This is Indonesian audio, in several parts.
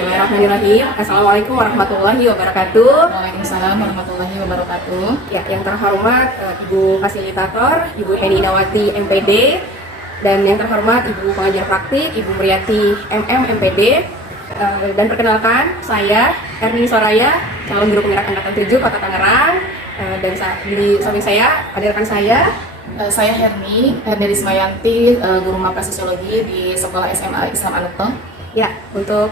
Bismillahirrahmanirrahim. Assalamualaikum warahmatullahi wabarakatuh. Waalaikumsalam warahmatullahi wabarakatuh. Ya, yang terhormat Ibu Fasilitator, Ibu Heni Nawati MPD, dan yang terhormat Ibu Pengajar Praktik, Ibu Muriati MM MPD. Dan perkenalkan, saya Erni Soraya, calon guru penggerak angkatan 7 Kota Tangerang. Dan di samping saya ada rekan Saya Herni Rismayanti, guru mapra sosiologi di Sekolah SMA Islam Anuto. Ya, untuk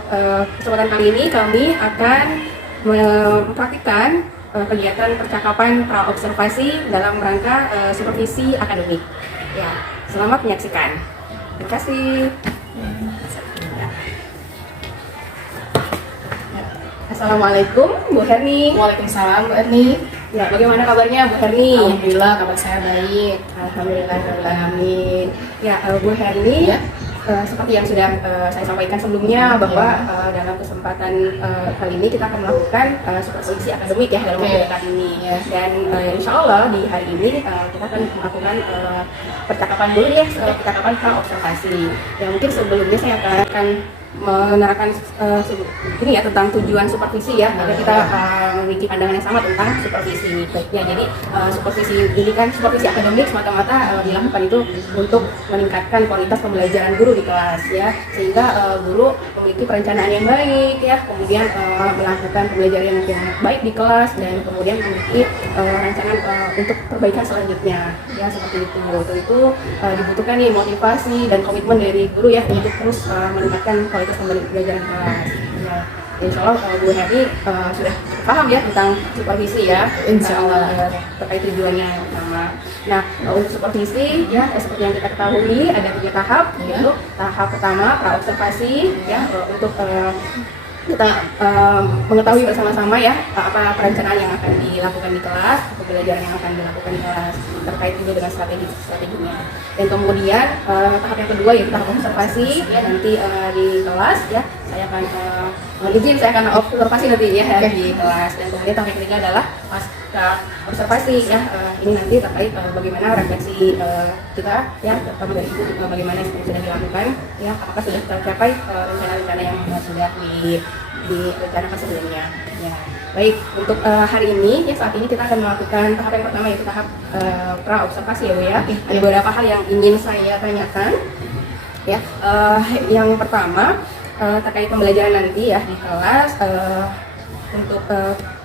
kesempatan kali ini kami akan mempraktikkan kegiatan percakapan pra-observasi dalam rangka supervisi akademik. Ya, selamat menyaksikan. Terima kasih. Assalamualaikum, Bu Herni. Waalaikumsalam, Bu Erni. Ya, bagaimana kabarnya, Bu Herni? Alhamdulillah, kabar saya baik. Alhamdulillah. Ya, Bu Herni. Ya. Seperti yang sudah saya sampaikan sebelumnya bahwa dalam kesempatan kali ini kita akan melakukan supervisi akademik ya dalam kegiatan ini. Dan insya Allah di hari ini kita akan melakukan percakapan dulu ya, percakapan pra-observasi. Ya, mungkin sebelumnya saya akan menerangkan ini ya tentang tujuan supervisi ya, karena kita memiliki pandangan yang sama tentang supervisi. Ya, jadi supervisi ini kan supervisi akademik semata-mata dilakukan itu untuk meningkatkan kualitas pembelajaran guru di kelas ya, sehingga guru memiliki perencanaan yang baik ya, kemudian melakukan pembelajaran yang baik di kelas, dan kemudian memiliki rancangan untuk perbaikan selanjutnya ya, seperti itu. Untuk itu dibutuhkan nih motivasi dan komitmen dari guru ya untuk terus meningkatkan kualitas pembelajaran kelas. Ya, insya Allah Bu Heri sudah paham ya tentang supervisi ya, Insya Allah terkait tujuannya yang pertama. Nah, untuk supervisi ya seperti yang kita ketahui ada 3 tahap, yaitu tahap pertama pra-observasi ya, untuk kita mengetahui bersama-sama ya apa perencanaan yang akan dilakukan di kelas, pembelajaran yang akan dilakukan di kelas, terkait juga dengan strateginya. Dan kemudian tahap yang kedua yaitu tahap observasi ya, nanti di kelas ya saya akan saya akan observasi nanti ya di kelas. Dan kemudian tahap yang ketiga adalah pasca observasi ya, ini nanti terkait bagaimana refleksi kita ya, terutama dari ibu bagaimana yang sudah dilakukan ya, apakah sudah tercapai rencana-rencana yang sudah direncanakan sebelumnya ya. Baik, untuk hari ini ya, saat ini kita akan melakukan tahap yang pertama yaitu tahap pra-observasi ya Bu ya. Ada beberapa hal yang ingin saya tanyakan ya. Yang pertama terkait pembelajaran nanti ya di kelas, untuk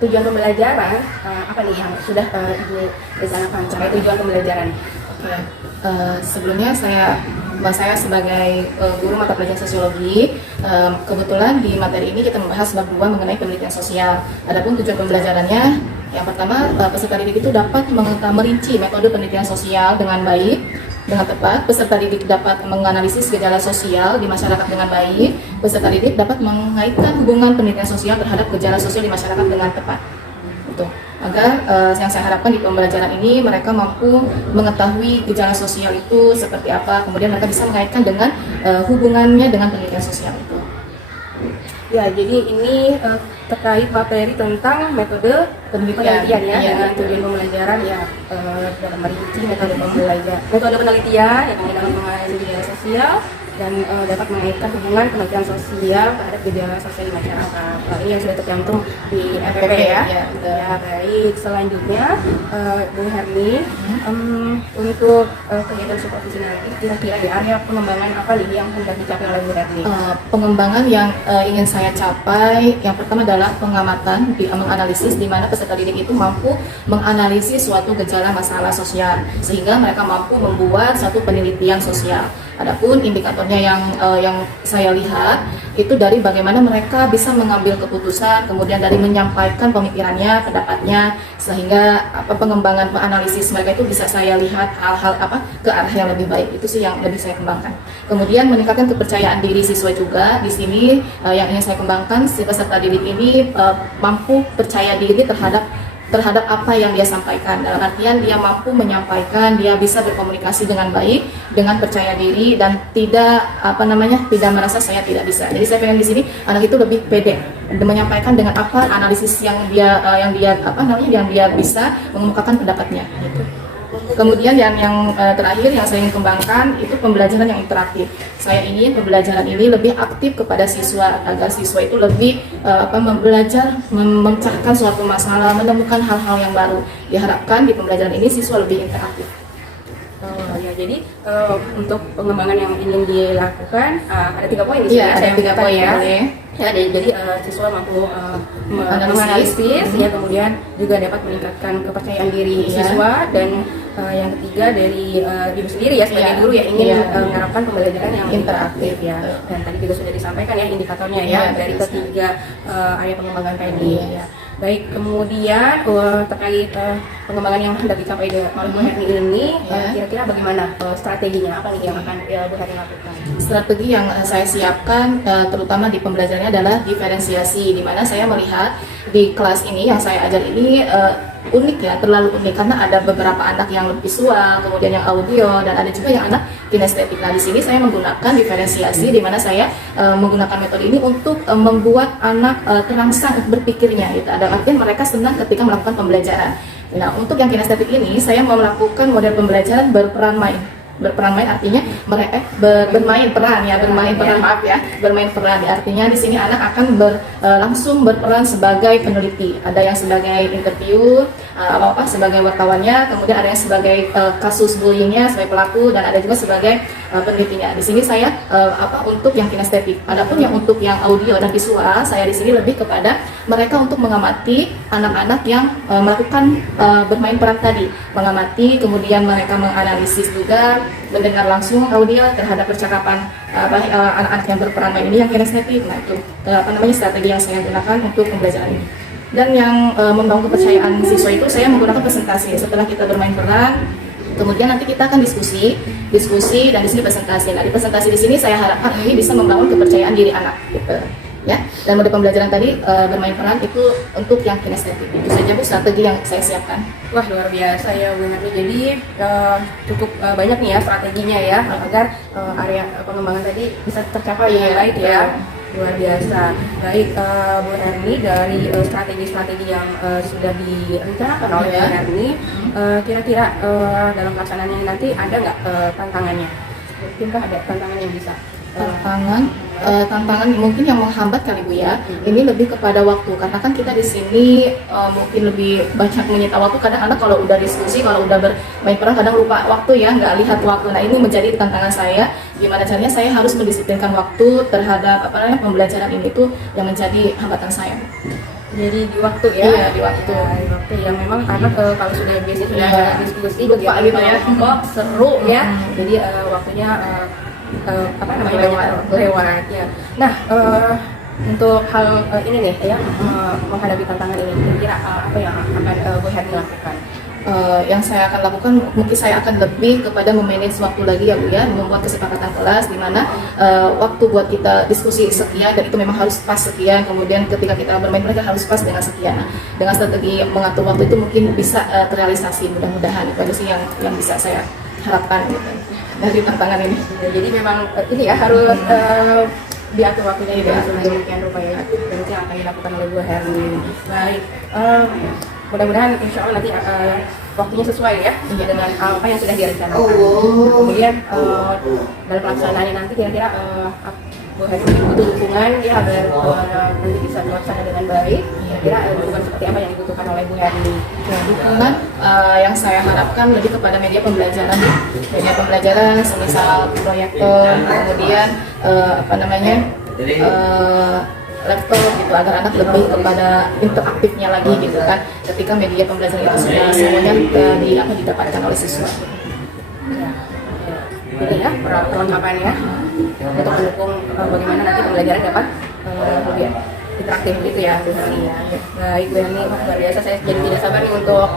tujuan pembelajaran apa nih yang sudah Ibu rencanakan terkait tujuan pembelajaran? Oke. Sebelumnya saya sebagai guru mata pelajaran sosiologi, kebetulan di materi ini kita membahas bab 2 mengenai penelitian sosial. Adapun tujuan pembelajarannya, yang pertama peserta didik itu dapat merinci metode penelitian sosial dengan baik, dengan tepat. Peserta didik dapat menganalisis gejala sosial di masyarakat dengan baik. Peserta didik dapat mengaitkan hubungan penelitian sosial terhadap gejala sosial di masyarakat dengan tepat. Itu agar yang saya harapkan di pembelajaran ini mereka mampu mengetahui gejala sosial itu seperti apa, kemudian mereka bisa mengaitkan dengan hubungannya dengan penelitian sosial itu. Ya, jadi ini terkait materi tentang metode penelitian ya, dengan tujuan pembelajaran ya, dalam merinci metode penelitian yang dalam menganalisis gejala sosial dan dapat mengaitkan hubungan penelitian sosial terhadap gejala sosial di masyarakat. Ini yang sudah tercantum di FPP ya. Ya, baik. Selanjutnya Bu Herni, untuk kegiatan supervisi nanti kira-kira di area pengembangan apa nih yang hendak dicapai oleh Bu Herni? Pengembangan yang ingin saya capai, yang pertama adalah pengamatan, menganalisis di mana peserta didik itu mampu menganalisis suatu gejala masalah sosial sehingga mereka mampu membuat suatu penelitian sosial. Adapun indikatornya yang saya lihat itu dari bagaimana mereka bisa mengambil keputusan, kemudian dari menyampaikan pemikirannya, pendapatnya, sehingga pengembangan analisis mereka itu bisa saya lihat hal-hal ke arah yang lebih baik. Itu sih yang lebih saya kembangkan. Kemudian meningkatkan kepercayaan diri siswa juga di sini yang ingin saya kembangkan, si peserta didik ini mampu percaya diri terhadap apa yang dia sampaikan. Dalam artian dia mampu menyampaikan, dia bisa berkomunikasi dengan baik, dengan percaya diri dan tidak merasa saya tidak bisa. Jadi saya pengen di sini anak itu lebih pede menyampaikan dengan apa analisis yang dia bisa mengemukakan pendapatnya gitu. Kemudian yang terakhir yang saya ingin kembangkan itu pembelajaran yang interaktif. Saya ingin pembelajaran ini lebih aktif kepada siswa agar siswa itu lebih belajar memecahkan suatu masalah, menemukan hal-hal yang baru. Diharapkan di pembelajaran ini siswa lebih interaktif. Ya, jadi untuk pengembangan yang ingin dilakukan ada 3 poin di sini. Iya, ada 3 poin ya. Ya, jadi siswa mampu menganalisis, ya, kemudian juga dapat meningkatkan kepercayaan diri siswa, dan yang ketiga dari diri sendiri ya sebagai guru ya ingin menerapkan pembelajaran yang interaktif ya. Dan tadi juga sudah disampaikan ya indikatornya ya dari ketiga area pengembangan tadi ya. Baik, kemudian terkait pengembangan yang hendak dicapai oleh Bu Herni ini, kira-kira bagaimana strateginya, apa nih yang akan Bu Herni lakukan? Strategi yang saya siapkan terutama di pembelajarannya adalah diferensiasi, di mana saya melihat di kelas ini yang saya ajar ini unik ya, terlalu unik karena ada beberapa anak yang visual, kemudian yang audio, dan ada juga yang anak kinestetik. Nah, di sini saya menggunakan diferensiasi, di mana saya menggunakan metode ini untuk membuat anak terangsang berpikirnya gitu. Ada artian mereka senang ketika melakukan pembelajaran. Nah, untuk yang kinestetik ini saya mau melakukan model pembelajaran berperan main. Berperan main artinya mereka bermain peran ya, bermain peran, maaf ya, bermain peran. Artinya di sini anak akan langsung berperan sebagai peneliti. Ada yang sebagai interview, sebagai wartawannya, kemudian ada yang sebagai kasus bullyingnya sebagai pelaku, dan ada juga sebagai penelitinya. Di sini saya untuk yang kinestetik. Adapun yang untuk yang audio dan visual, saya di sini lebih kepada mereka untuk mengamati anak-anak yang melakukan bermain peran tadi, mengamati, kemudian mereka menganalisis juga, mendengar langsung audio terhadap percakapan anak-anak yang berperan main ini yang kinestetik. Nah, itu strategi yang saya gunakan untuk pembelajaran ini. Dan yang membangun kepercayaan siswa itu saya menggunakan presentasi. Setelah kita bermain peran, kemudian nanti kita akan diskusi, dan di sini presentasi. Nah, di presentasi di sini saya harapkan ini bisa membangun kepercayaan diri anak, gitu. Ya, dan mode pembelajaran tadi bermain peran itu untuk yang kinestetik. Itu saja Bu strategi yang saya siapkan. Wah, luar biasa ya Bu Herni. Jadi cukup banyak nih ya strateginya ya agar area pengembangan tadi bisa tercapai dengan baik ya. Luar biasa. Baik, Bu Herni, dari strategi-strategi yang sudah direncanakan oleh Bu Herni, kira-kira dalam pelaksanaannya nanti ada nggak tantangannya? Mungkinkah ada tantangan yang bisa? Tantangan mungkin yang menghambat kali Bu ya. Ini lebih kepada waktu, karena kan kita di sini mungkin lebih banyak menyita waktu. Kadang anak kalau udah diskusi, kalau udah bermain peran kadang lupa waktu ya, nggak lihat waktu. Nah, ini menjadi tantangan saya. Gimana caranya saya harus mendisiplinkan waktu terhadap pembelajaran ini tuh yang menjadi hambatan saya. Jadi di waktu ya? Iya, di waktu. Di waktu yang memang anak kalau sudah biasa sudah diskusi lupa gitu ya, kok seru ya. Jadi waktunya lewat ya. Nah, untuk hal ini nih ya, menghadapi tantangan ini, kira-kira apa yang akan Bu Herni lakukan? Yang saya akan lakukan mungkin saya akan lebih kepada memanage waktu lagi ya Bu ya, membuat kesepakatan kelas di mana waktu buat kita diskusi sekian, dan itu memang harus pas sekian, kemudian ketika kita bermain mereka harus pas dengan sekian. Nah, dengan strategi mengatur waktu itu mungkin bisa terrealisasi, mudah-mudahan itu aja sih yang bisa saya harapkan gitu dari tantangan ini. Jadi memang ini ya harus diatur waktunya juga sedemikian rupa ya, dan itu yang akan dilakukan oleh Bu Herni. Baik, mudah-mudahan insya Allah nanti waktunya sesuai ya dengan apa yang sudah direncanakan. Kemudian dalam pelaksanaannya nanti kira-kira Bu Herni butuh dukungan ya agar nanti bisa terlaksana dengan baik. Kira-kira dukungan seperti apa yang dibutuhkan oleh Bu Herni? Dukungan yang saya harapkan lebih kepada media pembelajaran, semisal proyektor, kemudian laptop gitu, agar anak lebih kepada interaktifnya lagi gitu kan, ketika media pembelajaran itu sudah semuanya didapatkan oleh siswa. Ini ya perlengkapannya untuk mendukung bagaimana nanti pembelajaran dapat lebih interaktif gitu ya Bu Herni ya. Baik Bu Herni, luar biasa, saya jadi tidak sabar nih untuk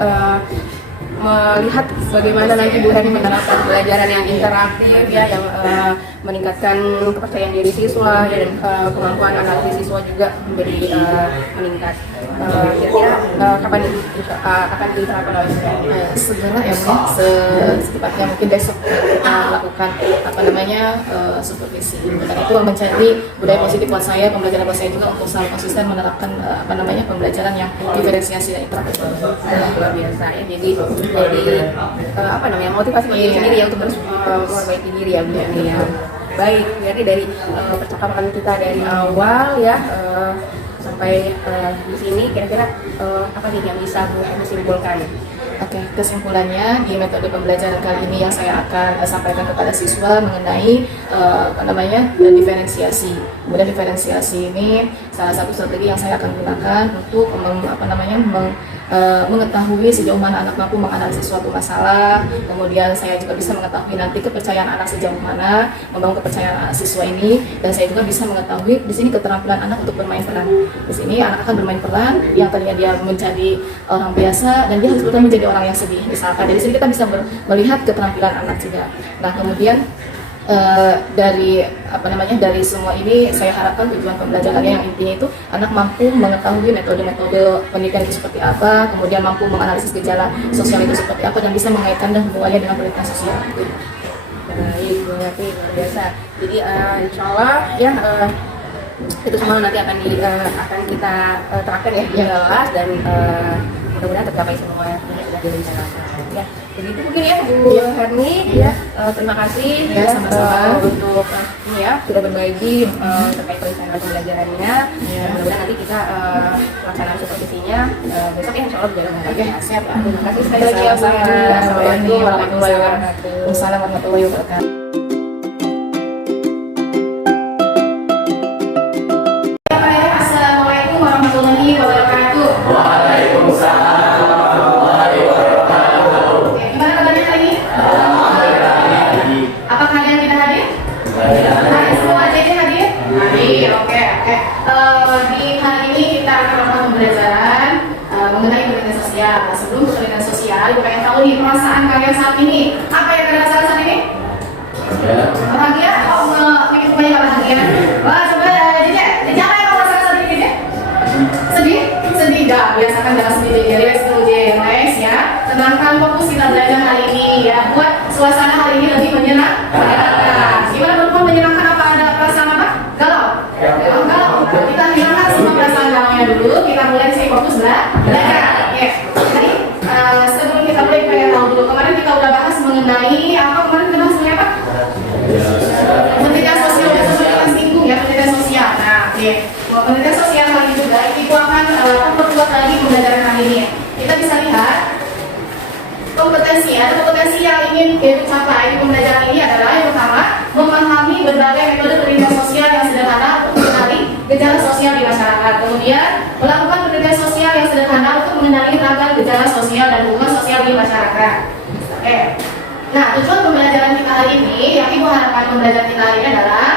melihat bagaimana nanti Bu Herni menerapkan pembelajaran yang interaktif ya, yang meningkatkan kepercayaan diri siswa ya, dan kemampuan analisis siswa juga menjadi meningkat. Kira-kira kapan akan diterapkan oleh Bu Herni? Segera ya Bu, secepatnya mungkin besok kita lakukan. melakukan supervisi. Dan itu menjadi budaya positif buat saya, pembelajaran buat saya juga untuk selalu konsisten menerapkan pembelajaran yang diferensiasi dan interaktif. Luar biasa ya. Jadi motivasi buat diri sendiri ya untuk terus memperbaiki diri ya Bu Yani ya. Baik, jadi dari percakapan kita dari awal ya sampai di sini kira-kira apa nih yang bisa Bu Yani simpulkan? Oke, kesimpulannya di metode pembelajaran kali ini yang saya akan sampaikan kepada siswa mengenai diferensiasi. Kemudian diferensiasi ini salah satu strategi yang saya akan gunakan untuk mengetahui sejauh mana anak mampu menganalisis suatu masalah. Kemudian saya juga bisa mengetahui nanti kepercayaan anak sejauh mana, membangun kepercayaan siswa ini, dan saya juga bisa mengetahui di sini keterampilan anak untuk bermain peran. Di sini anak akan bermain peran yang tadinya dia menjadi orang biasa dan dia harus berubah menjadi orang yang sedih. Misalkan dari sini kita bisa melihat keterampilan anak juga. Nah, kemudian dari semua ini saya harapkan tujuan pembelajarannya yang intinya itu anak mampu mengetahui metode-metode pendidikan itu seperti apa, kemudian mampu menganalisis gejala sosial itu seperti apa, dan bisa mengaitkan dan hubungannya dengan pendidikan sosial. Baik, berarti luar biasa. Jadi insya Allah ya itu semua nanti akan kita terapkan ya di kelas dan mudah-mudahan tercapai semua yang sudah direncanakan ya. Jadi itu mungkin ya Bu Herni ya, terima kasih ya sama-sama untuk ini ya sudah berbagi terkait perencanaan pembelajarannya. Mudah-mudahan nanti kita pelaksanaan supervisinya besok ya insya Allah berjalan dengan baik. Siap. Terima kasih sekali lagi ya Bu Herni. Assalamualaikum warahmatullahi wabarakatuh. Waalaikumsalam warahmatullahi wabarakatuh. Assalamualaikum warahmatullahi wabarakatuh. Apakah kalian tidak hadir? Hadir semua, jadi hadir? Hadir, oke. Di hari ini kita akan melakukan pembelajaran mengenai pendidikan sosial. Sebelum pendidikan sosial, ibu pengen tahu nih perasaan kalian saat ini. Apa yang kalian rasakan saat ini? Bahagia? Kok mikir banyak bahagia? Wah, coba Jeje apa yang kamu rasakan saat ini, Jeje? Sedih? Sedih gak? Biasakan jangan sedih, relax dulu, relax ya. Tenangkan, fokus kita belajar hari ini ya. Buat suasana hari ini lebih menyenangkan. Gimana perempuan menyenangkan? Apa ada perasaan apa? Galau? Galau. Kita hilangkan semua perasaan galaunya dulu. Kita mulai sih fokus belajar. Oke. Jadi sebelum kita mulai pengen tahu dulu. Kemarin kita udah bahas mengenai apa? Kemarin kita bahas mengenai apa? Pendidikan sosial. Kita singgung ya pendidikan sosial. Nah, oke. Pendidikan sosial kali juga Ibu akan memperkuat lagi pembelajaran kali ini. Kita bisa lihat kompetensi yang ingin kita capai di pembelajaran ini adalah yang pertama, memahami berbagai metode pendidikan sosial yang sederhana untuk mengenali gejala sosial di masyarakat. Kemudian, melakukan pendidikan sosial yang sederhana untuk mengenali ragam gejala sosial dan hubungan sosial di masyarakat. Oke. Nah, tujuan pembelajaran kita hari ini, yang Ibu harapkan pembelajaran kita hari ini adalah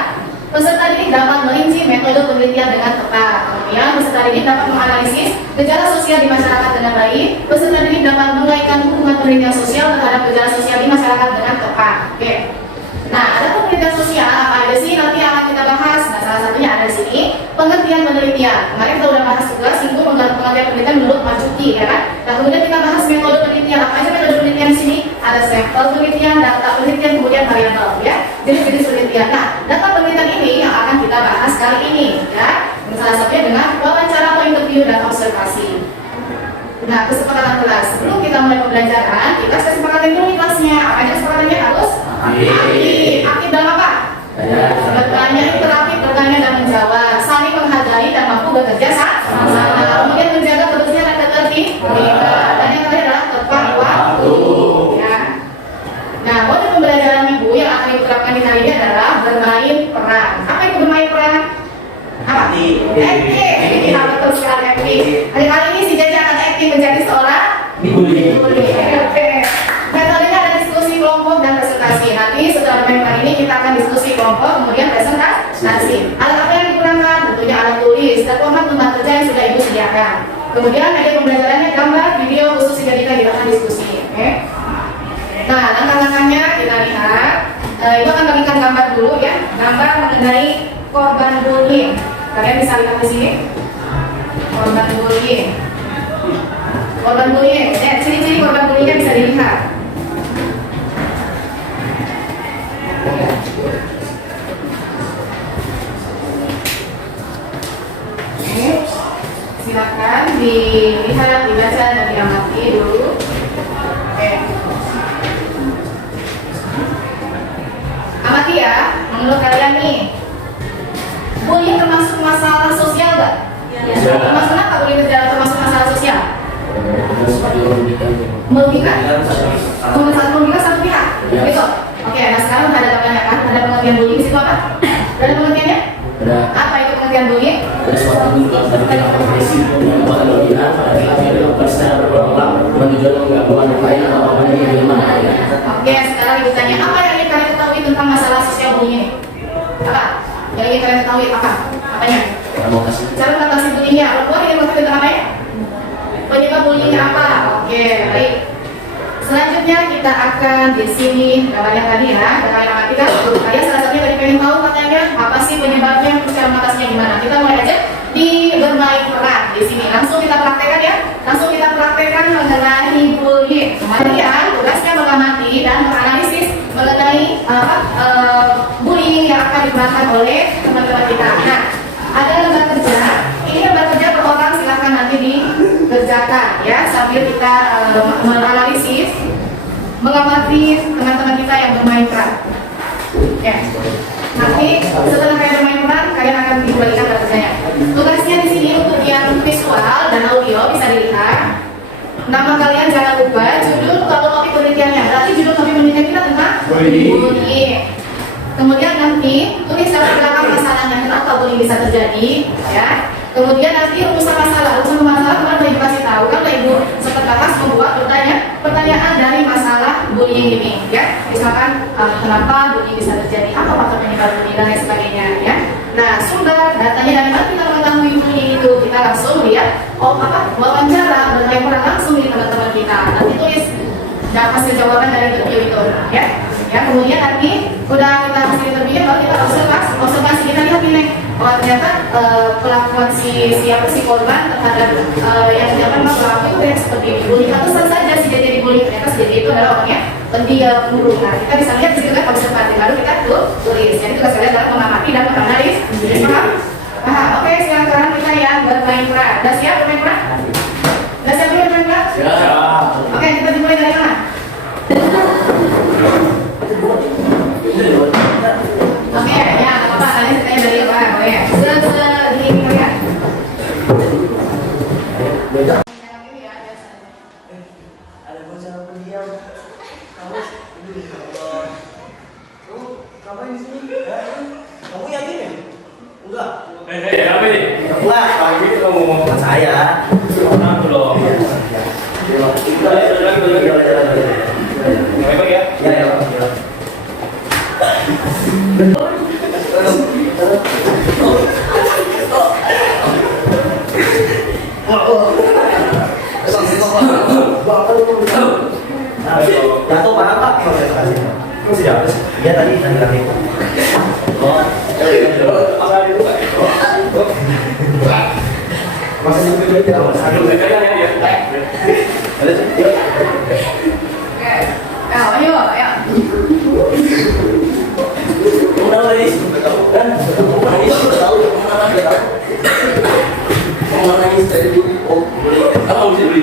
peserta didik dapat merinci metode penelitian dengan tepat. Kemudian, peserta didik dapat menganalisis gejala sosial di masyarakat dengan baik. Peserta didik dapat mengaitkan hubungan penelitian sosial terhadap gejala sosial di masyarakat dengan tepat. Oke. Nah, ada penelitian sosial apa aja sih? Nanti akan kita bahas. Nah, salah satunya ada di sini pengertian penelitian. Kemarin kita udah bahas juga singgung pengertian penelitian menurut Majuki, ya kan? Nah, kemudian kita bahas metode penelitian. Apa aja metode penelitian di sini? Ada sampel penelitian, data penelitian, kemudian variabel, ya. Jenis-jenis penelitian. Nah, data penelitian ini yang akan kita bahas kali ini, ya. Salah satunya dengan wawancara atau interview dan observasi. Nah, kesepakatan kelas. Sebelum kita mulai pembelajaran, kita kesepakatan dulu di kelasnya. Apa aja kesepakatannya? Harus aktif dalam apa? Bertanya, interaktif, bertanya dan menjawab, saling menghargai dan mampu bekerja sama. Kemudian menjaga kebersihan dan ketertiban. Dan yang terakhir adalah tepat waktu. Ya. Nah, mode pembelajaran Ibu yang akan diterapkan di hari ini adalah bermain peran. Apa itu bermain peran? Apa? Aktif. Kita betul sekali aktif. Hari ini si Jaja akan aktif menjadi seorang guru. Oke. Metodenya ada diskusi kelompok dan presentasi. Nanti setelah bermain ini kita akan diskusi kelompok, kemudian presentasi. Alat apa yang digunakan? Tentunya alat tulis dan format tempat kerja yang sudah Ibu sediakan. Kemudian ada pembelajarannya gambar, video khusus dijadikan di dalam diskusi. Oke. Nah, langkah-langkahnya kita lihat. Ibu akan bagikan gambar dulu ya. Gambar mengenai korban bullying. Kalian bisa lihat di sini. Korban bullying. Korban bullying. Ciri-ciri korban bullyingnya bisa dilihat. dilihat, dibaca, dan diamati dulu. Oke. Amati ya, menurut kalian nih, bullying termasuk masalah sosial nggak? Ya. Termasuk apa bullying termasuk masalah sosial? Merugikan? Merugikan satu pihak? Gitu? Oke, nah sekarang ada tanya kan? Ada pengertian bullying di situ apa? Ada pengertiannya? Apa itu pengertian bullying? Oke, sekarang ibu tanya, apa yang ingin kalian ketahui tentang masalah sosial bullying ini? Apa? Yang ingin kalian ketahui apa? Apanya? Cara mengatasi bullyingnya. Perempuan ingin mengetahui tentang apa ya? Penyebab bullyingnya apa? Oke, baik. Selanjutnya kita akan di sini gambarnya tadi ya, kalian amati kan? Kalian salah satunya tadi pengen tahu katanya apa sih penyebabnya, cara mengatasinya gimana? Kita mulai aja di bermain peran di sini. Langsung kita praktekkan ya. Langsung kita praktekkan mengenai bullying. Kemudian tugasnya mengamati dan menganalisis mengenai bullying yang akan dilakukan oleh teman-teman kita. Nah, ada lembar kerja. Ini lembar kerja per orang, silahkan nanti dikerjakan ya sambil kita menganalisis, mengamati teman-teman kita yang bermain peran. Ya. Nanti setelah kalian bermain peran, kalian akan diberikan lembar kerjanya. Tugasnya di sini untuk yang visual dan audio bisa dilihat. Nama kalian jangan lupa judul atau topik penelitiannya. Berarti judul topik penelitian kita tentang bullying. Kemudian nanti tulis dalam belakang masalahnya kenapa bullying bisa terjadi, ya. Kemudian nanti rumusan masalah kemarin Ibu kasih tahu kan Ibu sempat bahas membuat pertanyaan dari masalah bullying ini, ya. Misalkan kenapa bullying bisa terjadi, apa faktor penyebab bullying dan lain sebagainya, ya. Nah, sumber datanya dari mana kita mengetahui bullying itu? Kita langsung lihat, wawancara bermain peran langsung di teman-teman kita. Nanti tulis dan hasil jawaban dari interview itu, ya. Ya, kemudian nanti udah kita hasil interview baru kita observasi kita lihat ini, ternyata pelakuan si korban terhadap yang dilakukan pelaku itu yang seperti dibully. Atau saja si jadi dibully, ternyata si jadi itu adalah orangnya pendiam, murung. Nah, kita bisa lihat di situ kan observasi baru kita tulis. Jadi tugas kalian adalah mengamati dan menganalisis. Paham? Paham? Oke, sekarang kita yang bermain peran. Udah siap bermain peran? Udah siap bermain peran? Siap. Oke, kita dimulai dari mana? Oke, ya, apa kalian ceritanya dari apa? Oke, sedih ya. Ada bocah pendiam. Kamu ngapain di sini? Kamu yakin ya? Enggak. Apa ini? Enggak. Pagi itu kamu ngomong sama saya. Kenapa loh? Baik ya? Ya. Jatuh mana Pak? Masih jatuh sih. Iya tadi lagi. Oh, Masalah itu Pak. masih juga tidak Aduh, pegangan ya dia. Ada sih. Oke. Ayo. Udah lagi. Kan? Nangis tahu mana Mau nangis dari dulu. Oh, boleh. Apa mesti beli?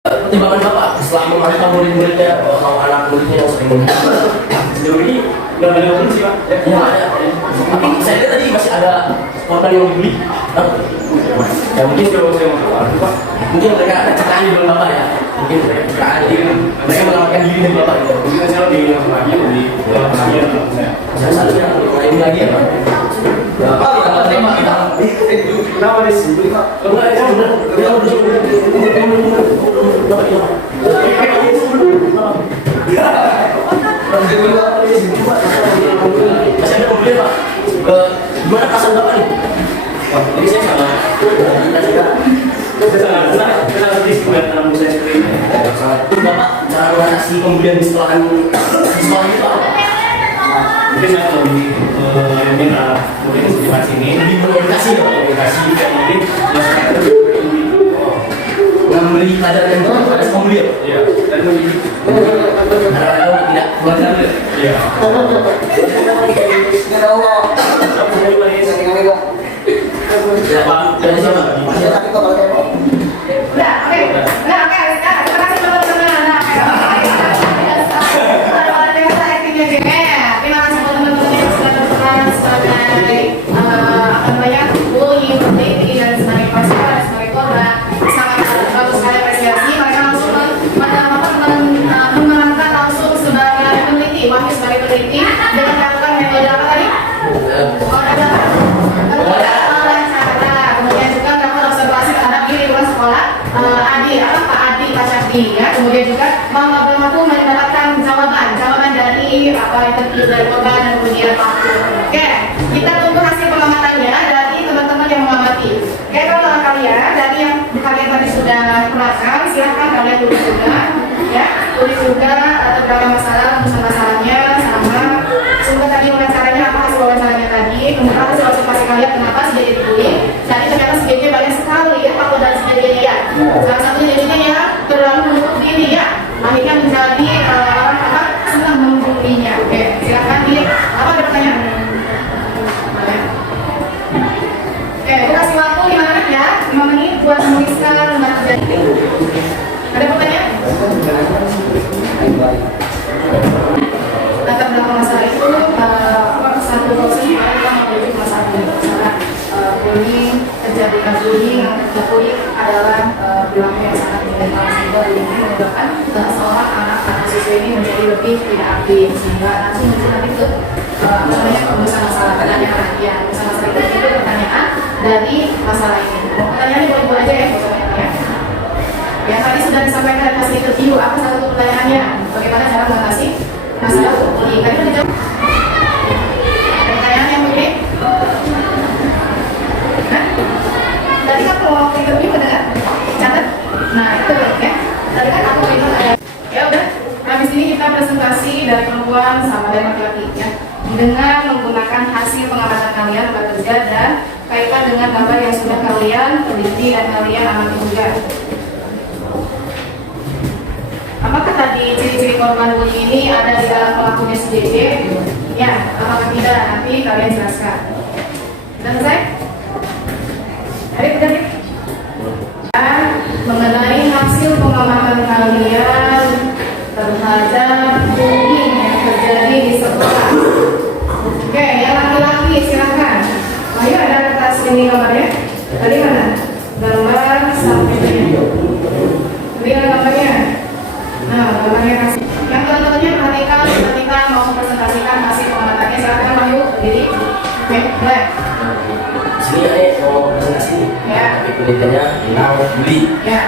Pertimbangan Bapak setelah memantau murid-muridnya, kalau anak muridnya yang sering menghina. Sejauh ini nggak ada yang sih Pak. Ya ada. Tapi saya lihat tadi masih ada korban yang dibully. Ya mungkin kalau saya mau Pak. Mungkin mereka ada cekani dengan Bapak ya. Mungkin mereka cekani, mereka melamatkan diri dengan Bapak. Mungkin saya lebih lagi di dalam saya. Saya satunya ini lagi ya Pak. Bapak kita nggak terima kita. Kenapa di sini Pak? Enggak ya benar. Kita masih ada komplain Pak. Gimana pasang Bapak nih? Ini saya sama. Kenapa di sini anak saya sendiri? Bapak cara mengatasi pembelian di sekolahan sekolah itu apa? Mungkin saya lebih minta mungkin di sini Lebih mengedukasi ya Pak? komunikasi mungkin masyarakat Memberi pelajaran yang baik pada pembeli ya? ya dan lebih Anak-anak tidak belajar Iya. Pak, dari siapa? Udah, oke. Nah, oke. Nah, terima kasih teman-teman. Nah, terima kasih teman-teman yang sudah berperan sebagai apa namanya bullying, dating dan sebagai korban, sebagai korban. Sangat bagus sekali apresiasi. Mereka langsung menerangkan langsung sebagai peneliti, Wahyu sebagai peneliti dengan melakukan metode apa tadi? Kemudian juga melakukan observasi terhadap diri luar sekolah. Pak Adi, ya. Kemudian juga mampu mendapatkan jawaban dari interview dari korban dan kemudian pelaku. Oke, kita tunggu hasil pengamatannya dari teman-teman yang mengamati. Oke, kalau kalian dari yang kalian tadi sudah perhatikan, silahkan kalian tulis juga, ya, tulis juga atau berapa masalahnya sama. Semoga tadi wawancaranya apa hasil wawancaranya tadi, kemudian hasil observasi kalian kenapa si JJ dibully. Jadi ternyata si JJ banyak sekali ya faktor dari si JJ dia. Salah satunya jadinya ya terlalu menutup diri ya, akhirnya menjadi orang senang membulinya. Oke, silakan di apa ada pertanyaan? Oke, aku kasih waktu 5 menit ya, 5 menit buat menuliskan lembar kerja. Ada pertanyaan? Latar belakang masalah itu satu proses kita menuju masalah bullying, terjadi bullying adalah perilaku yang sangat mengenal sehingga ini menyebabkan seorang anak atau siswa ini menjadi lebih tidak aktif sehingga nanti muncul nanti ke masalah pertanyaan ya masalah itu pertanyaan dari masalah ini. Pertanyaannya boleh aja ya ya. Yang tadi sudah disampaikan dari hasil interview, apa satu pertanyaannya? Bagaimana cara mengatasi masalah bullying? Tadi sudah dijawab. Pertanyaan yang mungkin? Tadi kan kalau interview mendengar catat. Nah itu ya. Tadi kan aku bilang ada. Ya udah. Habis ini kita presentasi dari perempuan sama dari laki-laki ya. Dengan menggunakan hasil pengamatan kalian bekerja dan kaitan dengan gambar yang sudah kalian teliti dan kalian amati juga. Apakah tadi ciri-ciri korban bullying ini ada di dalam pelakunya si JJ? Ya, apakah tidak? Nanti kalian jelaskan. Sudah selesai? Ayo, mengenai hasil pengamatan kalian terhadap bullying yang terjadi di sekolah. Oke, yang laki-laki silakan. Ayo ada kertas ini gambarnya. Tadi mana? Gambar sampai ini. Lihat gambarnya. Nah, gambarnya kasih. Yang teman-temannya perhatikan mau mempresentasikan hasil pengamatannya. Silakan Wahyu berdiri. Oke, mulai. Sini ya, mau presentasi nih. Ya. Tapi penelitiannya tentang bully. Ya.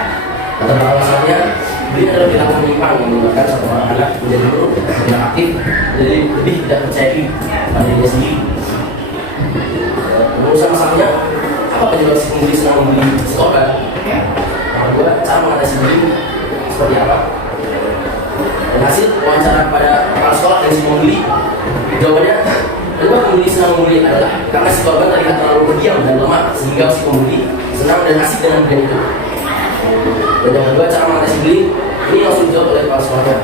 Latar belakang masalahnya, bully adalah perilaku menyimpang yang menyebabkan satu orang anak menjadi buruk, tidak aktif, jadi lebih tidak percaya diri pada dirinya sendiri. Menurut masalahnya, apa penyebab si pembuli senang membuli si korban? Yang kedua, cara mengatasi bully seperti apa? Dan hasil wawancara pada kepala sekolah dan si pembuli, jawabannya, kedua pembuli senang membuli adalah karena si korban terlihat terlalu pendiam dan lemah sehingga si pembuli senang dan asik dengan bidang itu. Dan yang kedua, cara mengatasi bully ini langsung dijawab oleh kepala sekolahnya.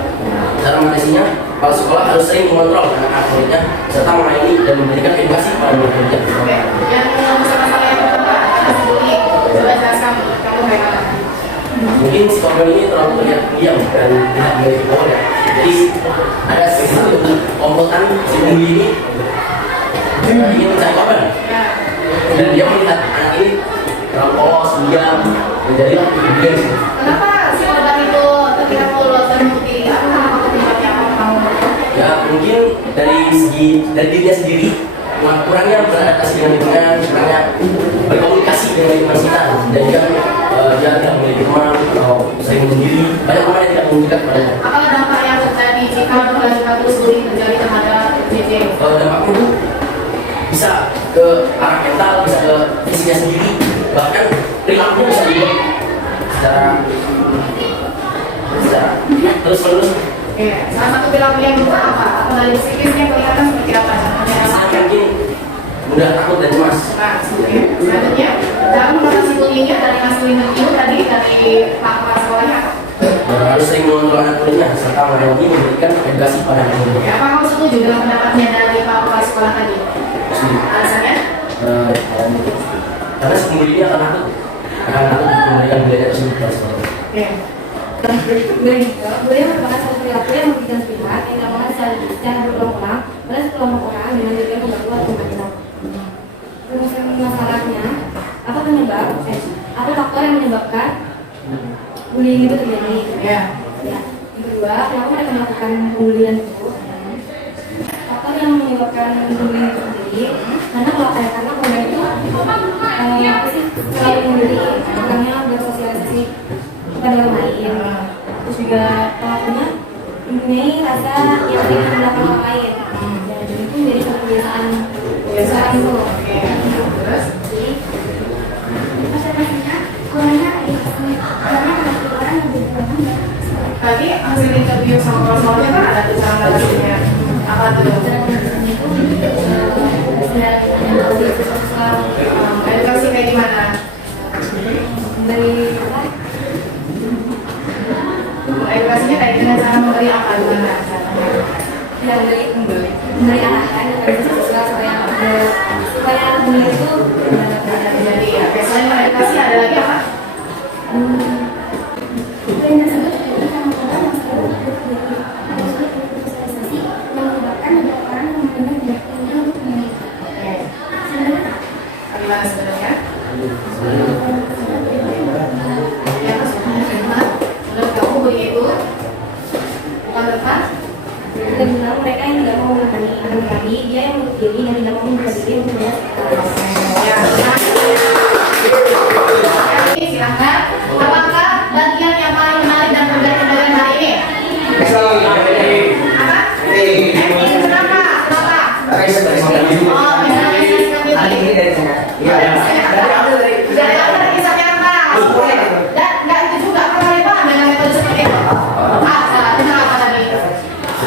Cara mengatasinya, kepala sekolah harus sering mengontrol anak-anak muridnya serta melayani dan memberikan edukasi kepada murid-muridnya. Oke, yang masalah yang pertama atasi bullying. Coba jelaskan kamu bagaimana? Mungkin si korban ini terlalu terlihat diam dan tidak memiliki power ya. Jadi ada sesuatu komplotan si pembuli ini ingin mencari korban. Dan dia melihat anak ini terlalu polos, diam, menjadilah kemudian. Kenapa si korban itu terlihat polos dan putih? Apa penyebabnya? Apa kamu? Ya mungkin dari dirinya sendiri kurangnya beradaptasi dengan lingkungan, kurangnya berkomunikasi dengan lingkungan sekitar, dan juga dia tidak memiliki teman atau sering menyendiri, banyak orang yang tidak menunjukkan kepadanya. Apa dampak yang terjadi jika berlanjut terus bullying terjadi terhadap JJ? Dampaknya itu bisa ke arah mental, bisa ke fisiknya sendiri, bahkan perilakunya bisa diubah secara terus-menerus. Oke, salah satu perilaku yang berubah apa? Kembali psikisnya kelihatan seperti apa? Misalnya mungkin mudah takut dan cemas. Nah, selanjutnya dalam mengatasi bullyingnya dari hasil interview tadi dari Pak sekolahnya. harus sering mengontrol anak muridnya serta menaungi memberikan edukasi pada anak murid. Ya, apa kamu setuju dengan pendapatnya dari Pak Kepala Sekolah tadi? Alasannya? Karena si murid ini akan takut memberikan nilai tersebut pada sekolah. Oke. Budaya merupakan satu perilaku yang merugikan pihak yang dilakukan secara berulang-ulang oleh sekelompok orang dengan tujuan mengganggu atau menghina. Rumusan masalahnya, apa penyebab? Apa faktor yang menyebabkan bullying itu terjadi? Ya. Ya. Yang kedua, kenapa mereka melakukan pembulian itu? Faktor yang menyebabkan bullying itu terjadi karena korban itu apa sih selalu membuli, orangnya bersosialisasi kepada orang lain. Terus juga pelakunya mempunyai rasa yang ingin mendapatkan orang lain. Ya, dan itu menjadi satu kebiasaan itu. Terus? Jadi masalahnya kurangnya edukasi karena orang yang berbeda. Tadi hasil interview sama kepala sekolahnya kan ada tuh cara mengatasinya. Apa tuh? Edukasi kayak gimana? Dari Edukasinya kayak gimana, cara memberi apa gimana caranya? ya memberi arahan kepada siswa supaya bullying itu benar-benar Jadi ya, selain edukasi ada lagi apa? yang tersebut kita mengatakan masalah sosialisasi yang menyebabkan ada orang yang benar-benar tidak punya untuk memilih. Sebenarnya Gimana sebenarnya? Ya, menurut kamu begitu? Bukan tepat? dan bilang mereka yang tidak mau menangani, dia yang menutup diri dan tidak mau membuka diri untuk melihat. Ya, ini silahkan. Apakah bagian yang paling menarik dan berbeda dengan hari ini? Apa? Kenapa? Kenapa? Oh, misalnya dari awal dari kisahnya apa? Dan nggak itu juga apa relevan dengan metode seperti itu? Kenapa tadi?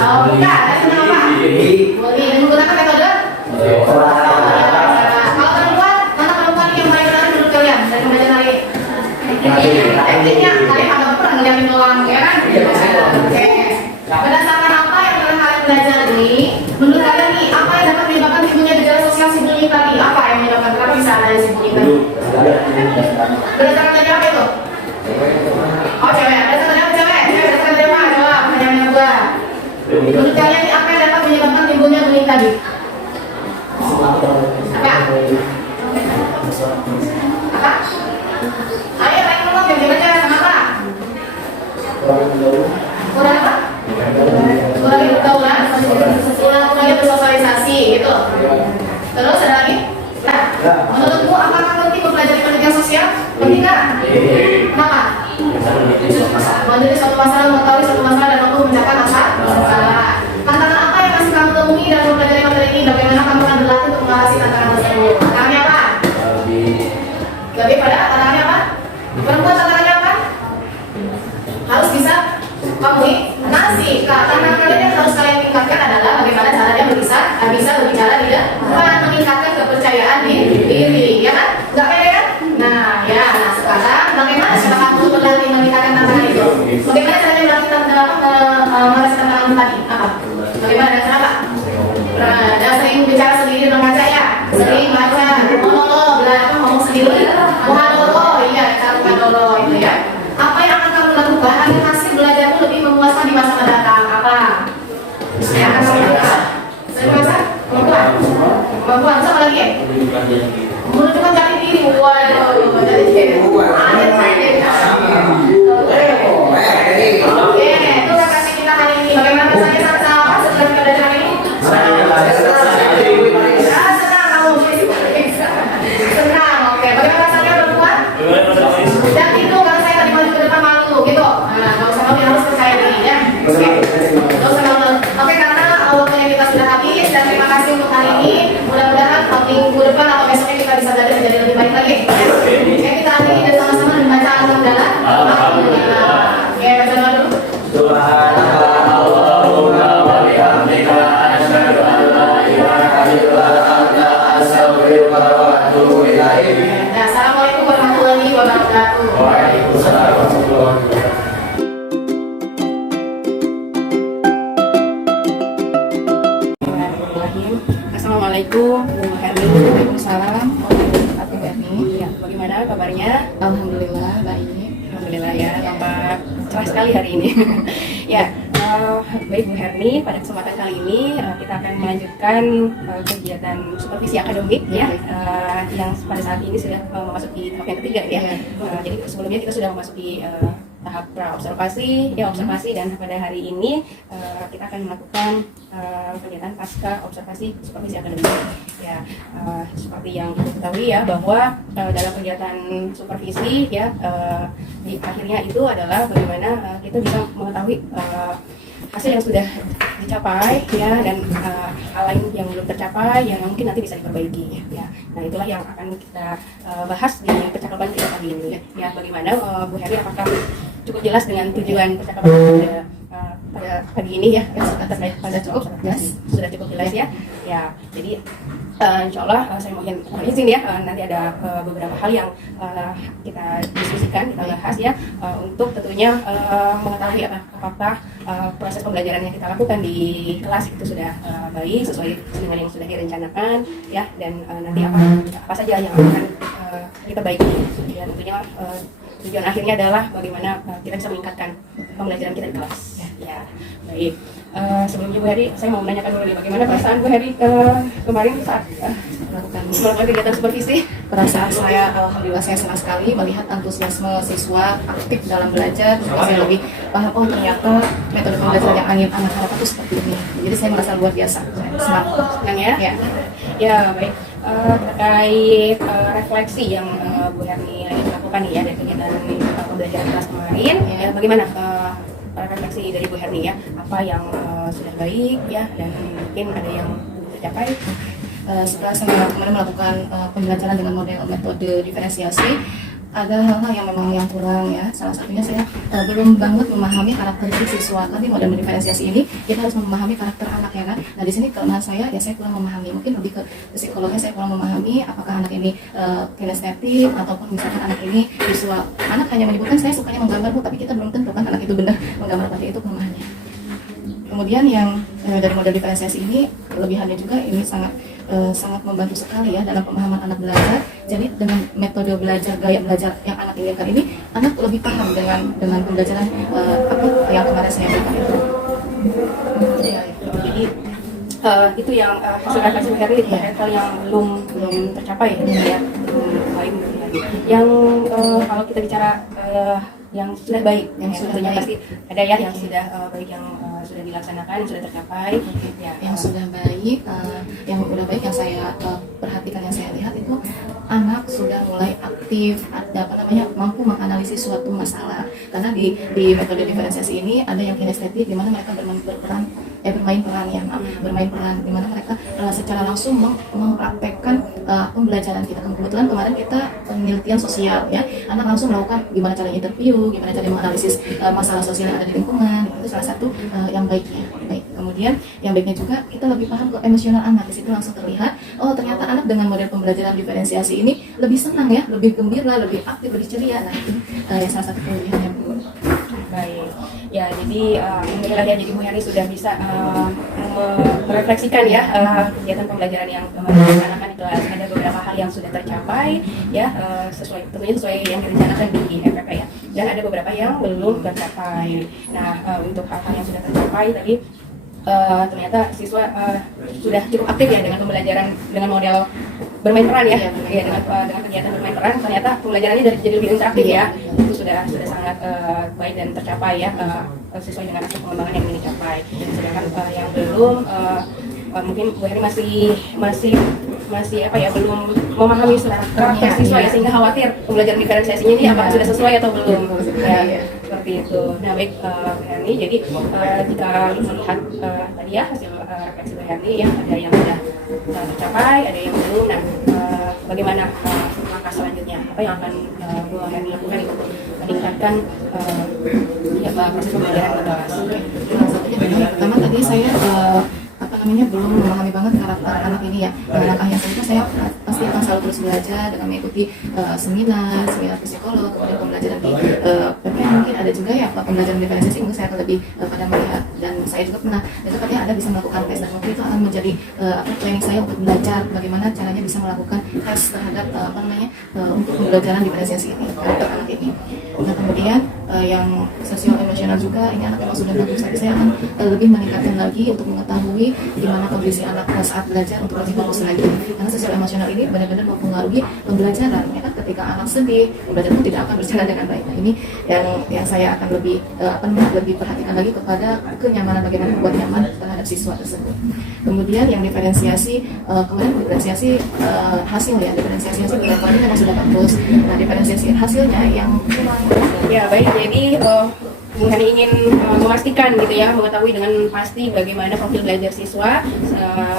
Oh, bukan. Tadi kenapa? Boleh menggunakan metode? Kalau perempuan, mana perempuan yang paling menarik menurut kalian dari pembelajaran hari ini? Tekniknya, kalian agak pernah ngeliatin doang, ya kan? Oke. Berdasarkan apa yang pernah kalian belajar ini, menurut kalian nih, apa yang dapat menyebabkan timbulnya gejala sosial si bullying tadi? Apa yang menyebabkan? Kenapa bisa ada si bullying tadi? Berdasarkan dari apa itu? Oh, cewek. Berdasarkan dari apa cewek? Cewek berdasarkan dari apa? Coba, pertanyaannya gua. Menurut kalian nih, apa yang dapat menyebabkan timbulnya bullying tadi? Apa? Apa? Ayo, paling ngomong, jangan baca. Kenapa? Kurang apa? Kurang pergaulan, kurang bersosialisasi, gitu. Terus ada lagi? Nah, menurutmu apakah penting mempelajari pendidikan sosial? Penting nggak? Kenapa? Menjadi suatu masalah, mengetahui suatu masalah dan mampu memecahkan masalah. Tantangan apa yang masih kamu temui dalam mempelajari materi ini? Bagaimana kamu akan berlatih untuk mengatasi tantangan tersebut? Tantangannya apa? Lebih pada tantangannya apa? Perempuan tantangannya apa? Harus bisa memenuhi nasi. Tantangan kalian yang harus kalian tingkatkan adalah bagaimana caranya bisa berbicara di depan, meningkatkan kepercayaan diri, ya kan? Nggak beda kan? Nah, ya. Nah, sekarang bagaimana cara kamu berlatih meningkatkan tantangan itu? Bagaimana caranya berlatih mengatasi tantangan tadi? Apa? Bagaimana dan kenapa? Dan sering bicara sendiri dengan baca ya, sering baca monolog, ngomong sendiri, muhadoro, iya, cara muhadoro itu ya. Apa yang akan kamu lakukan agar hasil belajarmu lebih memuaskan di masa mendatang? Apa? Yang akan kamu lakukan? Sering baca? Kemampuan, sama lagi? Menunjukkan jati diri. Waduh, jati diri. Oke, itu kakak kita hari ini. Bagaimana rasanya sama setelah kita belajar hari ini? Senang kamu. Senang, oke. Bagaimana rasanya perempuan? Dan itu kalau saya tadi maju ke depan malu, gitu. Nah, kalau sama harus percaya diri ya. Oke. Oke, karena waktunya kita sudah habis dan terima kasih untuk hari ini. Mudah-mudahan minggu depan atau besoknya kita bisa belajar menjadi lebih baik lagi. Oke, kita hari ini dan sama-sama Alhamdulillah baik. Alhamdulillah ya, tampak cerah sekali hari ini. Ya, baik Bu Herni, pada kesempatan kali ini kita akan melanjutkan kegiatan supervisi akademik ya, yang pada saat ini sudah memasuki tahap yang ketiga ya. Jadi sebelumnya kita sudah memasuki tahap pra-observasi, ya observasi, dan pada hari ini kita akan melakukan kegiatan pasca observasi supervisi akademik. Ya, seperti yang kita ketahui ya bahwa dalam kegiatan supervisi ya di akhirnya itu adalah bagaimana kita bisa mengetahui hasil yang sudah dicapai ya, dan hal lain yang belum tercapai yang mungkin nanti bisa diperbaiki ya. Nah, itulah yang akan kita bahas di percakapan kita kali ini ya. Bagaimana Bu Heri, apakah cukup jelas dengan tujuan percakapan pada pagi ini ya, terkait pada cukup jelas, sudah cukup jelas ya. Ya, jadi insya Allah saya mohon izin ya, nanti ada beberapa hal yang kita diskusikan, kita bahas ya, untuk tentunya mengetahui apakah proses pembelajaran yang kita lakukan di kelas itu sudah baik, sesuai dengan yang sudah direncanakan ya, dan nanti apa saja yang akan kita baiki ya. Tentunya tujuan akhirnya adalah bagaimana kita bisa meningkatkan pembelajaran kita di kelas ya. Baik, sebelumnya Bu Heri, saya mau menanyakan dulu nih, bagaimana perasaan Bu Heri kemarin saat melakukan kegiatan supervisi? Perasaan saya, alhamdulillah saya senang sekali melihat antusiasme siswa aktif dalam belajar. Saya lebih paham, oh ternyata metode pembelajaran yang ingin anak harapkan itu seperti ini. Jadi saya merasa luar biasa, senang ya? Ya baik. Terkait refleksi yang Bu Herni lagi lakukan ya dari kegiatan pembelajaran kelas kemarin, ya, bagaimana refleksi dari Bu Herni ya? Apa yang sudah baik ya, dan mungkin ada yang belum tercapai? Setelah saya kemarin melakukan pembelajaran dengan model metode diferensiasi, ada hal-hal yang memang yang kurang ya. Salah satunya saya belum banget memahami karakteristik siswa. Tadi model diferensiasi ini kita harus memahami karakter anak ya kan. Nah di sini karena saya kurang memahami, mungkin lebih ke psikolognya saya kurang memahami apakah anak ini kinestetik ataupun misalkan anak ini visual. Anak hanya menyebutkan saya sukanya menggambar Bu, tapi kita belum tentu kan anak itu benar menggambar seperti itu kelemahannya. Kemudian yang dari model diferensiasi ini kelebihannya juga ini sangat membantu sekali ya dalam pemahaman anak belajar. Jadi dengan metode belajar, gaya belajar yang anak inginkan ini, anak lebih paham dengan pembelajaran apa yang kemarin saya berikan itu. Ya, jadi itu yang hasil refleksi Bu Heri hal yang belum tercapai ya, baik. Yang kalau kita bicara yang sudah baik, yang sudah pasti ada ya yang sudah baik, yang sudah dilaksanakan, yang sudah tercapai ya. Yang sudah baik, yang udah baik yang saya perhatikan, yang saya lihat itu anak sudah mulai aktif, mampu menganalisis suatu masalah. Karena di metode diferensiasi ini ada yang kinestetik, di mana mereka bermain peran di mana mereka secara langsung mempraktekkan pembelajaran kita. Kebetulan kemarin kita penelitian sosial ya, anak langsung melakukan gimana cara interview, gimana cara menganalisis masalah sosial yang ada di lingkungan. Itu salah satu yang baiknya. Baik. Kemudian yang baiknya juga kita lebih paham ke emosional anak. Di situ langsung terlihat, oh ternyata anak dengan model pembelajaran diferensiasi ini lebih senang ya, lebih gembira, lebih aktif, lebih ceria. Nah itu yang salah satu kelebihannya Bu. Baik, ya jadi alhamdulillah ya, jadi Bu Heri sudah bisa merefleksikan ya kegiatan pembelajaran yang direncanakan itu ada beberapa hal yang sudah tercapai ya, tentunya sesuai yang direncanakan di FPP ya, dan ada beberapa yang belum tercapai. Nah untuk hal-hal yang sudah tercapai tadi ternyata siswa sudah cukup aktif ya dengan pembelajaran dengan model bermain peran ya, dengan kegiatan bermain peran, ternyata pembelajarannya jadi lebih interaktif ya. Itu sudah sangat baik dan tercapai ya, sesuai dengan aspek pengembangan yang ingin dicapai. Sedangkan yang belum mungkin Bu Heri masih apa ya, belum memahami karakter siswa ya, sehingga khawatir pembelajaran diferensiasinya ini apakah sudah sesuai atau belum ya, seperti itu. Nah baik Bu Heri, jadi jika melihat tadi ya hasil refleksi Bu Heri ya, ada yang sudah tercapai, ada yang belum. Nah bagaimana langkah selanjutnya, apa yang akan Bu Heri lakukan untuk meningkatkan proses pembelajaran di kelas? Pertama tadi saya belum memahami banget karakter anak ini ya. Langkah yang selanjutnya saya pasti akan selalu terus belajar dengan mengikuti seminar psikolog, kemudian pembelajaran di PP mungkin ada juga ya pembelajaran diferensiasi, mungkin saya akan lebih pada melihat dan saya juga pernah, itu katanya Anda bisa melakukan tes dan mungkin itu akan menjadi training saya untuk belajar bagaimana caranya bisa melakukan tes terhadap untuk pembelajaran diferensiasi ini untuk anak ini. Nah kemudian yang sosial emosional juga ini anak memang sudah bagus, tapi saya akan lebih meningkatkan lagi untuk mengetahui di mana kondisi anak saat belajar untuk lebih bagus lagi, karena sosial emosional ini benar-benar mempengaruhi pembelajaran ya kan. Ketika anak sedih, pembelajaran pun tidak akan berjalan dengan baik. Nah, ini yang saya akan lebih perhatikan lagi kepada kenyamanan, bagaimana membuat nyaman terhadap siswa tersebut. Kemudian yang diferensiasi, kemudian diferensiasi hasil ya, diferensiasi hasil beberapa ini memang sudah bagus. Nah diferensiasi hasilnya yang Ya baik, jadi Bung Hani ingin memastikan gitu ya, mengetahui dengan pasti bagaimana profil belajar siswa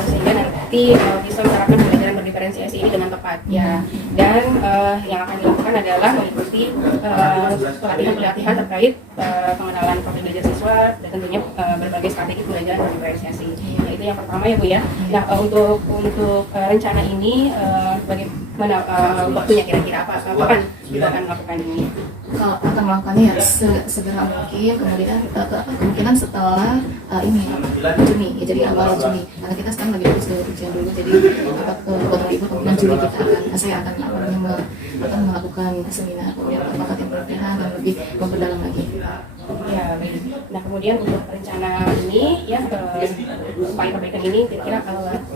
sehingga nanti bisa menerapkan pembelajaran berdiferensiasi ini dengan tepat ya. Dan yang akan dilakukan adalah mengikuti pelatihan-pelatihan terkait pengenalan profil belajar siswa dan tentunya berbagai strategi pembelajaran berdiferensiasi. Nah, itu yang pertama ya Bu ya. Nah untuk rencana ini bagaimana waktunya kira-kira kapan kita akan melakukan ini? kalau akan melakukannya ya segera mungkin, kemudian kemungkinan setelah Juni ya, jadi awal Juni, karena kita sekarang lagi fokus ke ujian dulu, jadi potong libur kemudian Juli saya akan melakukan seminar kemudian pelatihan dan lebih memperdalam lagi. Ya, baik. Nah kemudian untuk rencana ini ya upaya perbaikan ini kira-kira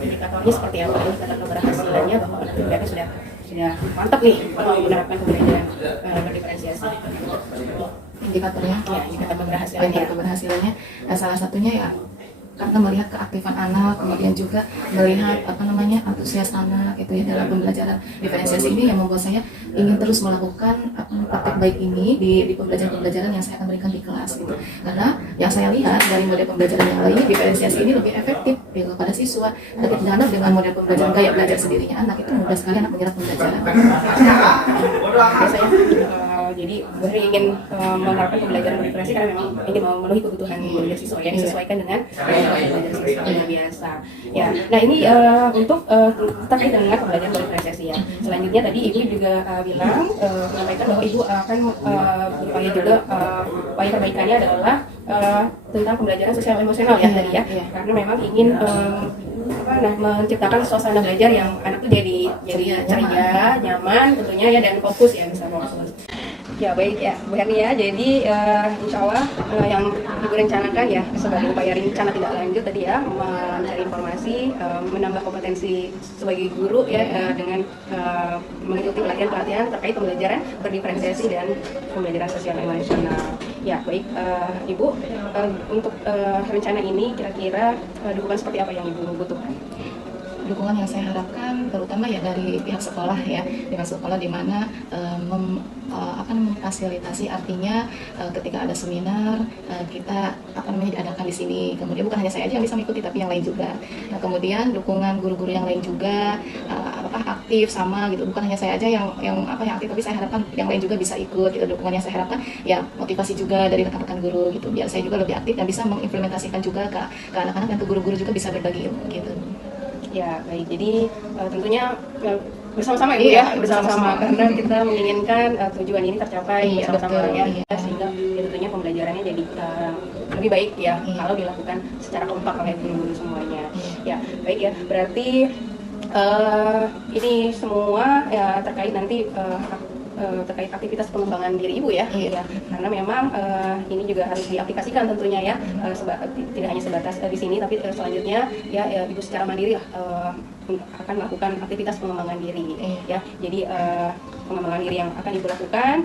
indikatornya seperti apa? Indikator keberhasilannya bahwa anak sudah mantap nih menerapkan pembelajaran berdiferensiasi. Indikatornya, Ya, indikator keberhasilannya. Salah satunya ya karena melihat keaktifan anak, kemudian juga melihat antusias anak itu ya dalam pembelajaran diferensiasi ini yang membuat saya ingin terus melakukan praktik baik ini di pembelajaran yang saya akan berikan di kelas gitu. Karena yang saya lihat dari model pembelajaran yang lain, diferensiasi ini lebih efektif kepada siswa. Karena dengan model pembelajaran gaya belajar sendirinya anak itu mudah sekali anak menyerap pembelajaran. Biasanya jadi Bu Hari ingin menerapkan pembelajaran berdiferensiasi karena memang ingin memenuhi kebutuhan belajar siswa yang disesuaikan dengan belajar siswa yang biasa. Ya, nah ini untuk terkait dengan pembelajaran berdiferensiasi ya. Selanjutnya tadi Ibu juga bilang menyampaikan bahwa Ibu akan berupaya juga upaya perbaikannya adalah tentang pembelajaran sosial emosional ya tadi ya. Karena memang ingin menciptakan suasana belajar yang anak tuh jadi ceria, nyaman tentunya ya, dan fokus ya, bisa fokus. Ya baik ya Bu Herni ya, jadi insya Allah yang Ibu rencanakan ya sebagai upaya rencana tidak lanjut tadi ya, mencari informasi, menambah kompetensi sebagai guru ya dengan mengikuti pelatihan-pelatihan terkait pembelajaran berdiferensiasi dan pembelajaran sosial emosional. Ya baik Ibu, untuk rencana ini kira-kira dukungan seperti apa yang Ibu butuhkan? Dukungan yang saya harapkan terutama ya dari pihak sekolah ya, pihak sekolah di mana akan memfasilitasi, artinya ketika ada seminar kita akan diadakan di sini, kemudian bukan hanya saya aja yang bisa mengikuti tapi yang lain juga. Nah kemudian dukungan guru-guru yang lain juga apakah aktif sama gitu, bukan hanya saya aja yang aktif, tapi saya harapkan yang lain juga bisa ikut gitu. Dukungan yang saya harapkan ya motivasi juga dari rekan-rekan guru gitu, biar saya juga lebih aktif dan bisa mengimplementasikan juga ke anak-anak dan ke guru-guru juga bisa berbagi ilmu gitu. Ya baik, jadi tentunya bersama-sama Ibu ya, bersama-sama karena kita menginginkan tujuan ini tercapai bersama ya, sehingga tentunya pembelajarannya jadi lebih baik ya kalau dilakukan secara kompak oleh guru-guru semuanya. Ya baik ya, berarti ini semua ya terkait nanti terkait aktivitas pengembangan diri Ibu ya, ya. Karena memang ini juga harus diaplikasikan tentunya ya, tidak hanya sebatas di sini tapi selanjutnya ya Ibu secara mandiri akan melakukan aktivitas pengembangan diri ya. Jadi pengembangan diri yang akan Ibu lakukan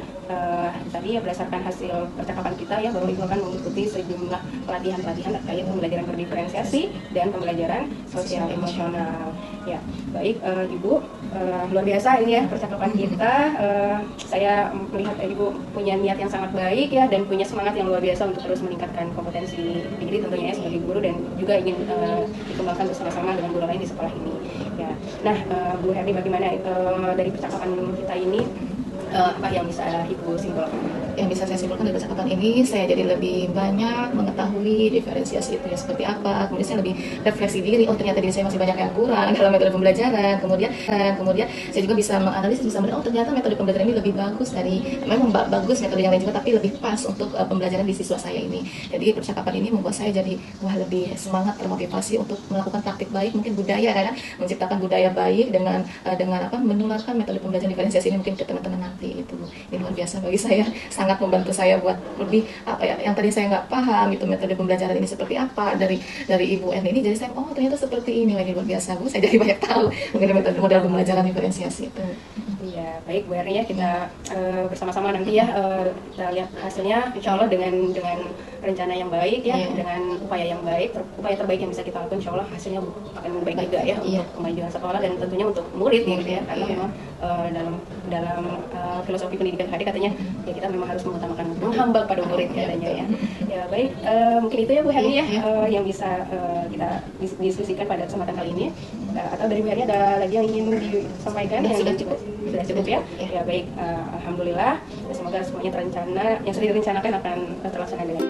tadi ya berdasarkan hasil percakapan kita ya, bahwa Ibu akan mengikuti sejumlah pelatihan-pelatihan terkait pembelajaran berdiferensiasi dan pembelajaran sosial emosional. Ya, baik Ibu, luar biasa ini ya percakapan kita. Saya melihat Ibu punya niat yang sangat baik ya, dan punya semangat yang luar biasa untuk terus meningkatkan kompetensi diri tentunya ya sebagai guru, dan juga ingin dikembangkan bersama-sama dengan guru lain di sekolah ini. Ya, nah Bu Herni, bagaimana dari percakapan kita ini apa yang bisa Ibu simpulkan? yang bisa saya simpulkan dari percakapan ini, saya jadi lebih banyak mengetahui diferensiasi itu ya seperti apa. Kemudian saya lebih refleksi diri, oh ternyata diri saya masih banyak yang kurang dalam metode pembelajaran. Kemudian saya juga bisa menganalisis, bisa melihat, oh ternyata metode pembelajaran ini lebih bagus memang bagus metode yang lain juga, tapi lebih pas untuk pembelajaran di siswa saya ini. Jadi percakapan ini membuat saya jadi lebih semangat, termotivasi untuk melakukan praktik baik, mungkin budaya kan, menciptakan budaya baik dengan menularkan metode pembelajaran diferensiasi ini mungkin ke teman-teman nanti. Ini luar biasa bagi saya, sangat membantu saya buat lebih yang tadi saya nggak paham gitu metode pembelajaran ini seperti apa dari Ibu Erni ini, jadi saya ternyata seperti ini. Ini luar biasa Bu, saya jadi banyak tahu mengenai metode model pembelajaran diferensiasi itu. Iya, baik Bu Erni ya, kita bersama-sama nanti ya kita lihat hasilnya, insya Allah dengan rencana yang baik ya, dengan upaya yang baik, upaya terbaik yang bisa kita lakukan, insya Allah hasilnya akan baik juga ya untuk kemajuan sekolah dan tentunya untuk murid gitu ya, karena memang dalam filosofi pendidikan HD katanya ya kita memang harus mengutamakan menghamba pada murid katanya ya. Ya baik, mungkin itu ya Bu Erni ya yang bisa kita diskusikan pada kesempatan kali ini. Atau dari Bu Erni ada lagi yang ingin disampaikan? Sudah cukup. Sudah cukup ya? Ya baik, alhamdulillah. Semoga semuanya yang sudah direncanakan akan terlaksana dengan